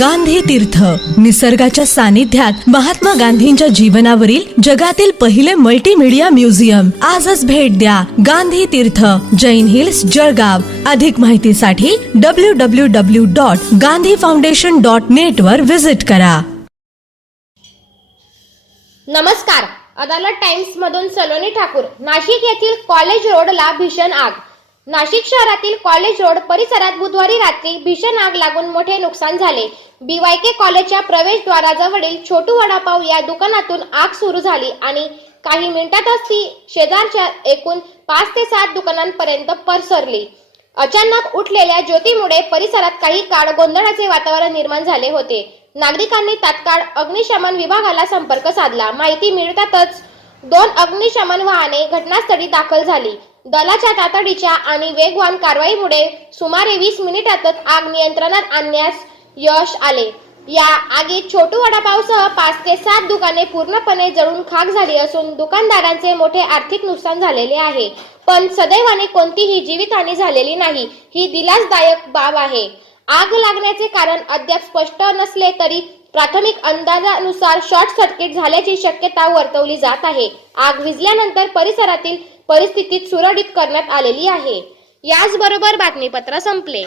गांधी तीर्थ, निसर्गाच्या सानिध्यात महात्मा गांधींच्या जीवनावरील जगातील पहिले मल्टीमीडिया म्युझियम. आजच भेट द्या. गांधी तीर्थ, जैन हिल्स, जळगाव. अधिक माहितीसाठी www.gandhifoundation.net वर विजिट करा. नमस्कार. अदालत टाइम्स मधून सलोनी ठाकूर. नाशिक येथील कॉलेज रोडला भीषण आग. नाशिक शहरातील कॉलेज रोड परिसरात बुधवारी रात्री भीषण आग लागून मोठे नुकसान झाले. BYK कॉलेजच्या प्रवेशद्वाराजवळील छोटू वडापाव या दुकानातून आग सुरू झाली आणि काही मिनिटातच ती शेजारच्या एकूण 5 ते 7 दुकानांपर्यंत पसरली. अचानक उठलेल्या ज्योतीमुळे परिसरात काही काळ गोंधळाचे वातावरण निर्माण झाले होते. नागरिकांनी तात्काळ अग्निशमन विभागाला संपर्क साधला. माहिती मिळतातच 2 अग्निशमन वाहने घटनास्थळी दाखल झाली. दलाच्या तातडीच्या आणि वेगवान कारवाईमुळे सुमारे 20 मिनिटातच आग नियंत्रणात आणण्यास यश आले. या आगीत छोटू वडापावसह 5 ते 7 दुकाने पूर्णपणे जळून खाक झाली असून दुकानदारांचे मोठे आर्थिक नुकसान झालेले आहे. पण सदैवाने कोणतीही जीवितहानी झालेली नाही, ही दिलासदायक बाब आहे. आग लागण्याचे कारण अद्याप स्पष्ट नसले तरी प्राथमिक अंदाजानुसार शॉर्ट सर्किट झाल्याची शक्यता वर्तवली जात आहे. आग विझल्यानंतर परिसरातील परिस्थिती सुरळीत करण्यात आलेली आहे. याचबरोबर बातमीपत्र संपले.